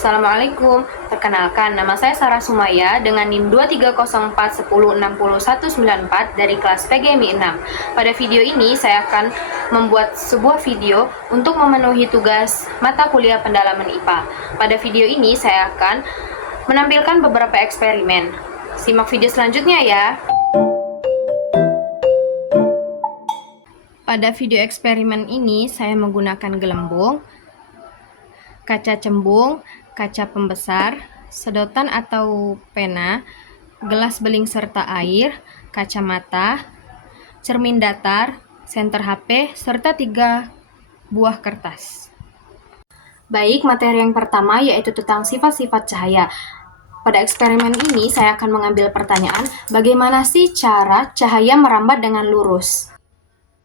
Assalamualaikum, perkenalkan nama saya Sarah Sumaya dengan NIM 23041060194 dari kelas PGMI 6. Pada video ini saya akan membuat sebuah video untuk memenuhi tugas mata kuliah pendalaman IPA. Pada video ini saya akan menampilkan beberapa eksperimen. Simak video selanjutnya ya. Pada video eksperimen ini saya menggunakan gelembung, kaca cembung, kaca pembesar, sedotan atau pena, gelas beling serta air, kacamata, cermin datar, senter HP, serta 3 buah kertas. Baik, materi yang pertama yaitu tentang sifat-sifat cahaya. Pada eksperimen ini saya akan mengambil pertanyaan, bagaimana sih cara cahaya merambat dengan lurus?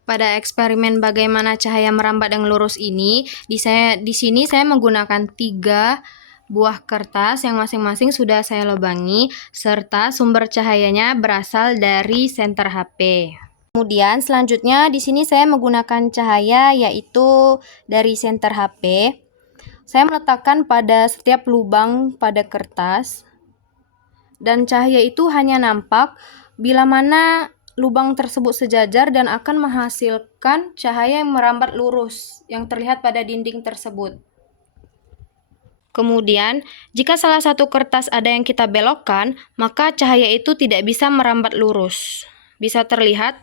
Pada eksperimen bagaimana cahaya merambat dengan lurus ini, di sini saya menggunakan 3 buah kertas yang masing-masing sudah saya lubangi, serta sumber cahayanya berasal dari senter HP. Kemudian selanjutnya di sini saya menggunakan cahaya yaitu dari senter HP. Saya meletakkan pada setiap lubang pada kertas, dan cahaya itu hanya nampak bila mana lubang tersebut sejajar dan akan menghasilkan cahaya yang merambat lurus yang terlihat pada dinding tersebut. Kemudian, jika salah satu kertas ada yang kita belokkan, maka cahaya itu tidak bisa merambat lurus. Bisa terlihat,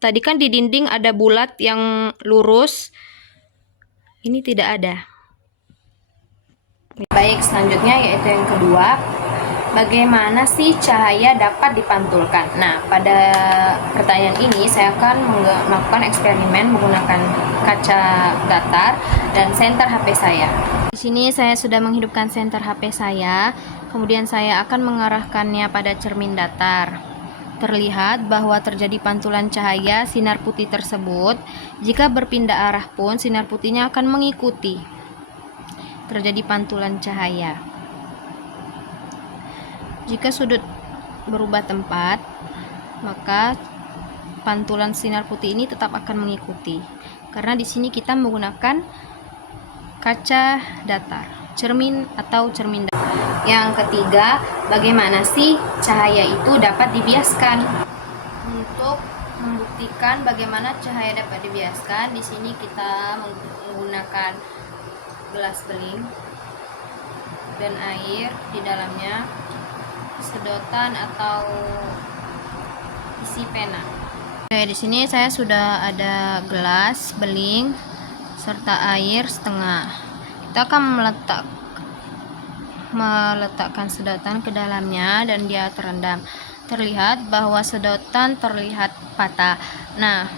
tadi kan di dinding ada bulat yang lurus, ini tidak ada. Baik, selanjutnya yaitu yang kedua. Bagaimana sih cahaya dapat dipantulkan? Nah, pada pertanyaan ini saya akan melakukan eksperimen menggunakan kaca datar dan senter HP saya. Di sini saya sudah menghidupkan senter HP saya, kemudian saya akan mengarahkannya pada cermin datar. Terlihat bahwa terjadi pantulan cahaya sinar putih tersebut. Jika berpindah arah pun sinar putihnya akan mengikuti. Terjadi pantulan cahaya. Jika sudut berubah tempat, maka pantulan sinar putih ini tetap akan mengikuti. Karena di sini kita menggunakan kaca datar, cermin atau cermin datar. Yang ketiga, bagaimana sih cahaya itu dapat dibiaskan? Untuk membuktikan bagaimana cahaya dapat dibiaskan, di sini kita menggunakan gelas beling dan air di dalamnya, sedotan atau isi pena. Oke, di sini saya sudah ada gelas beling serta air setengah. Kita akan meletakkan sedotan ke dalamnya dan dia terendam. Terlihat bahwa sedotan terlihat patah. Nah,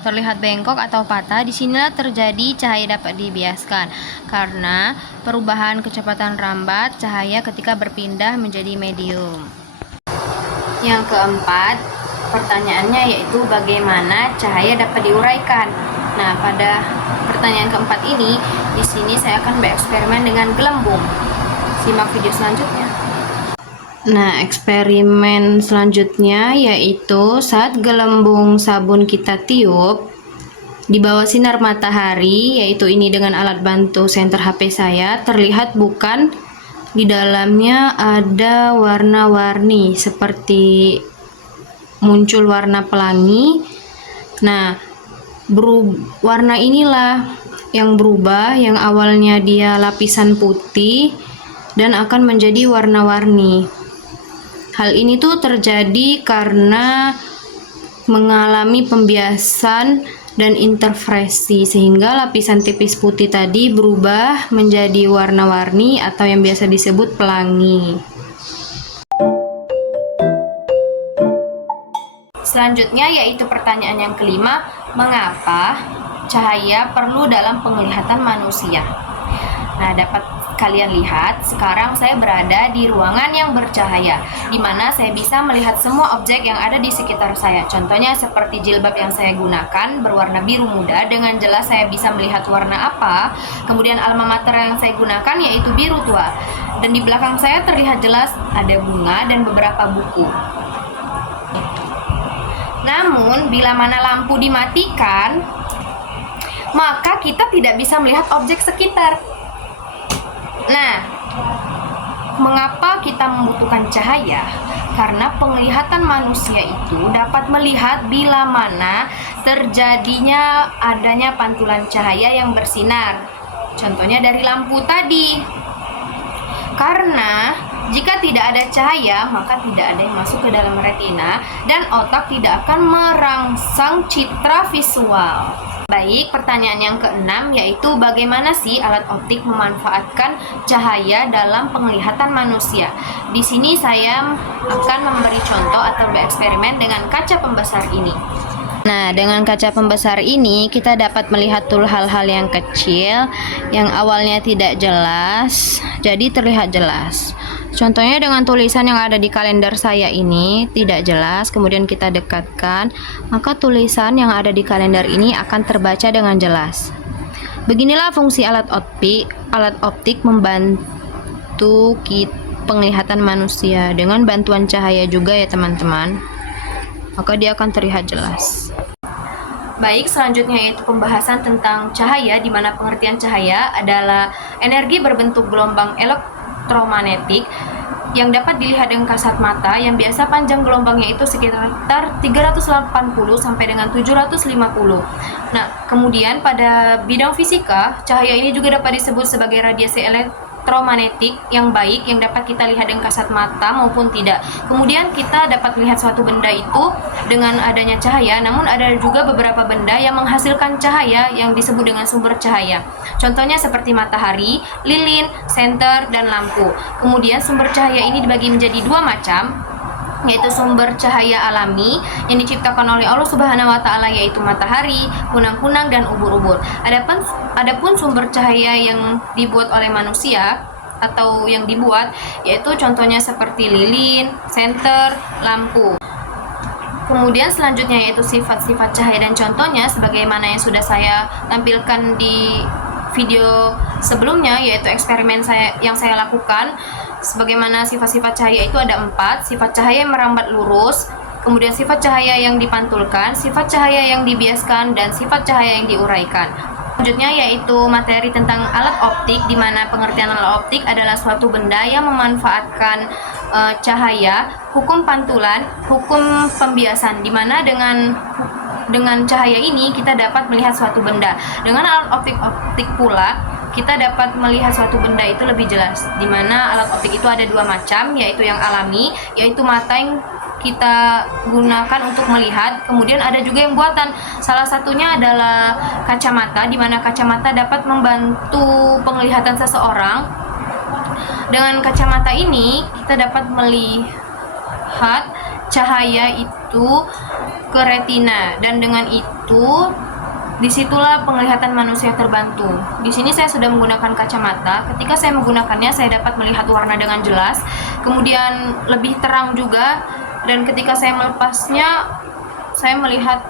terlihat bengkok atau patah, di sinilah terjadi cahaya dapat dibiaskan karena perubahan kecepatan rambat cahaya ketika berpindah menjadi medium. Yang keempat, pertanyaannya yaitu bagaimana cahaya dapat diuraikan. Nah, pada pertanyaan keempat ini, di sini saya akan bereksperimen dengan gelembung. Simak video selanjutnya. Nah, eksperimen selanjutnya yaitu saat gelembung sabun kita tiup di bawah sinar matahari, yaitu ini dengan alat bantu senter HP saya, terlihat bukan di dalamnya ada warna-warni seperti muncul warna pelangi. Nah, warna inilah yang berubah, yang awalnya dia lapisan putih dan akan menjadi warna-warni. Hal ini tuh terjadi karena mengalami pembiasan dan interferensi sehingga lapisan tipis putih tadi berubah menjadi warna-warni atau yang biasa disebut pelangi. Selanjutnya yaitu pertanyaan yang kelima, mengapa cahaya perlu dalam penglihatan manusia? Nah, dapat kalian lihat, sekarang saya berada di ruangan yang bercahaya, di mana saya bisa melihat semua objek yang ada di sekitar saya. Contohnya seperti jilbab yang saya gunakan berwarna biru muda, dengan jelas saya bisa melihat warna apa. Kemudian alma mater yang saya gunakan yaitu biru tua. Dan di belakang saya terlihat jelas ada bunga dan beberapa buku. Namun, bila mana lampu dimatikan, maka kita tidak bisa melihat objek sekitar. Nah, Mengapa kita membutuhkan cahaya? Karena penglihatan manusia itu dapat melihat bila mana terjadinya adanya pantulan cahaya yang bersinar. Contohnya dari lampu tadi. Karena jika tidak ada cahaya, maka tidak ada yang masuk ke dalam retina dan otak tidak akan merangsang citra visual. Baik, pertanyaan yang keenam yaitu bagaimana sih alat optik memanfaatkan cahaya dalam penglihatan manusia. Di sini saya akan memberi contoh atau bereksperimen dengan kaca pembesar ini. Nah, dengan kaca pembesar ini kita dapat melihat hal-hal yang kecil yang awalnya tidak jelas, jadi terlihat jelas. Contohnya dengan tulisan yang ada di kalender saya ini tidak jelas, kemudian kita dekatkan, maka tulisan yang ada di kalender ini akan terbaca dengan jelas. Beginilah fungsi alat optik membantu penglihatan manusia dengan bantuan cahaya juga ya teman-teman. Maka dia akan terlihat jelas. Baik, selanjutnya yaitu pembahasan tentang cahaya, di mana pengertian cahaya adalah energi berbentuk gelombang elektromagnetik yang dapat dilihat dengan kasat mata, yang biasa panjang gelombangnya itu sekitar 380 sampai dengan 750. Nah, kemudian pada bidang fisika, cahaya ini juga dapat disebut sebagai radiasi elektromagnetik yang baik yang dapat kita lihat dengan kasat mata maupun tidak. Kemudian kita dapat melihat suatu benda itu dengan adanya cahaya, namun ada juga beberapa benda yang menghasilkan cahaya yang disebut dengan sumber cahaya. Contohnya seperti matahari, lilin, senter, dan lampu. Kemudian sumber cahaya ini dibagi menjadi dua macam, yaitu sumber cahaya alami yang diciptakan oleh Allah Subhanahu wa taala, yaitu matahari, kunang-kunang, dan ubur-ubur. Adapun sumber cahaya yang dibuat oleh manusia atau yang dibuat yaitu contohnya seperti lilin, senter, lampu. Kemudian selanjutnya yaitu sifat-sifat cahaya dan contohnya sebagaimana yang sudah saya tampilkan di video sebelumnya, yaitu eksperimen yang saya lakukan. Sebagaimana sifat-sifat cahaya itu ada 4. Sifat cahaya yang merambat lurus, kemudian sifat cahaya yang dipantulkan, sifat cahaya yang dibiaskan, dan sifat cahaya yang diuraikan. Selanjutnya yaitu materi tentang alat optik, di mana pengertian alat optik adalah suatu benda yang memanfaatkan cahaya, hukum pantulan, hukum pembiasan, di mana dengan cahaya ini kita dapat melihat suatu benda. Dengan alat optik pula kita dapat melihat suatu benda itu lebih jelas, di mana alat optik itu ada dua macam, yaitu yang alami, yaitu mata yang kita gunakan untuk melihat, kemudian ada juga yang buatan. Salah satunya adalah kacamata, di mana kacamata dapat membantu penglihatan seseorang. Dengan kacamata ini kita dapat melihat cahaya itu ke retina, dan dengan itu disitulah penglihatan manusia terbantu. Di sini saya sudah menggunakan kacamata. Ketika saya menggunakannya, saya dapat melihat warna dengan jelas, kemudian lebih terang juga, dan ketika saya melepasnya, saya melihat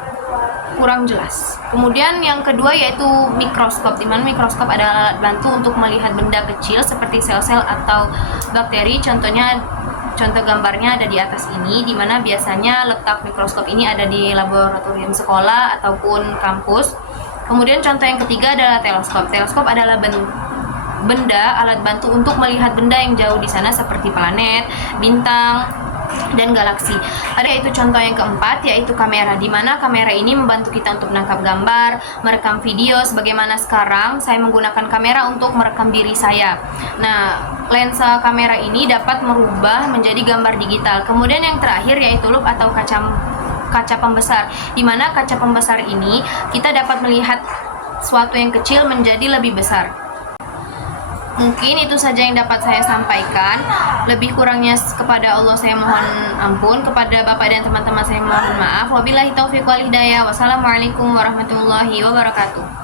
kurang jelas. Kemudian yang kedua yaitu mikroskop, di mana mikroskop adalah alat bantu untuk melihat benda kecil seperti sel-sel atau bakteri. Contoh gambarnya ada di atas ini, di mana biasanya letak mikroskop ini ada di laboratorium sekolah ataupun kampus. Kemudian contoh yang ketiga adalah teleskop. Teleskop adalah benda alat bantu untuk melihat benda yang jauh di sana seperti planet, bintang, dan galaksi. Ada yaitu contoh yang keempat yaitu kamera, di mana kamera ini membantu kita untuk menangkap gambar, merekam video. Sebagaimana sekarang saya menggunakan kamera untuk merekam diri saya. Nah, lensa kamera ini dapat merubah menjadi gambar digital. Kemudian yang terakhir yaitu loop atau kaca pembesar, di mana kaca pembesar ini kita dapat melihat suatu yang kecil menjadi lebih besar. Mungkin itu saja yang dapat saya sampaikan. Lebih kurangnya kepada Allah saya mohon ampun, kepada Bapak dan teman-teman saya mohon maaf. Wabillahi taufiq wal hidayah. Wassalamualaikum warahmatullahi wabarakatuh.